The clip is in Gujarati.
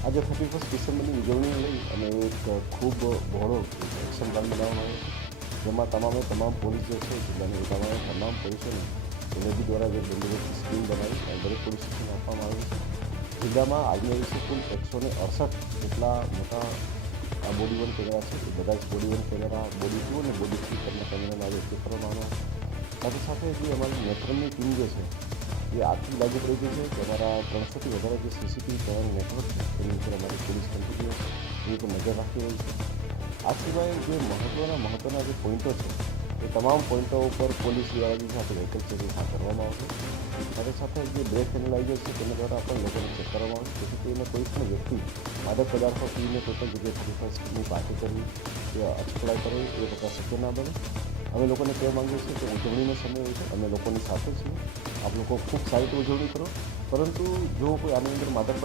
આજે 31 ડિસેમ્બરની ઉજવણીને લઈ અને એક ખૂબ બહોળો એક્શન પ્લાન બનાવવામાં આવ્યો છે, જેમાં તમામ પોલીસ જે છે જિલ્લાની તમામ પોલીસોને એલએબી દ્વારા જે બંદોબસ્ત સ્કીમ બનાવી અને દરેક પોલીસ સ્ટેશન આપવામાં આવ્યું છે. જિલ્લામાં આજના દિવસે કુલ 168 જેટલા મોટા બોડી વન કેમેરા છે. એ બધા જ બોડી વન કેમેરા, બોડી 2 અને બોડી 3 પરના કેમેરાનો આજે ઉપયોગ કરવામાં આવ્યો. સાથે જે અમારી નેત્રમની ટીમ જે છે એ આર્થિક લાગુ પડી ગઈ છે કે અમારા 300થી વધારે જે સીસીટીવી કેમેરા નેટવર્ક છે તેની ઉપર અમારી પોલીસ કન્ટિન્યુઅસ એની ઉપર નજર રાખી રહી છે. આ સિવાય જે મહત્ત્વના જે પોઈન્ટો છે એ તમામ પોઈન્ટો ઉપર પોલીસ દ્વારા જે સાથે વ્હીકલ છે એ કરવામાં આવશે. સાથે જે બ્રેક એનાલાઇઝર છે તેના દ્વારા પણ લોકોને ચેક કરવામાં આવશે, જેથી કરીને કોઈ પણ વ્યક્તિ માદક પદાર્થો પીને કોઈ પણ જગ્યાએ 31ની પાર્ટી કરવી કે અચકળાઈ કરવી એ બધા શક્ય ના બને. અમે લોકોને કહેવા માંગીએ છીએ કે ઉજવણીનો સમય હોય છે, અમે લોકોની સાથે છીએ. આપ લોકો ખૂબ સારી રીતે ઉજવણી કરો, પરંતુ જો કોઈ આની અંદર માદક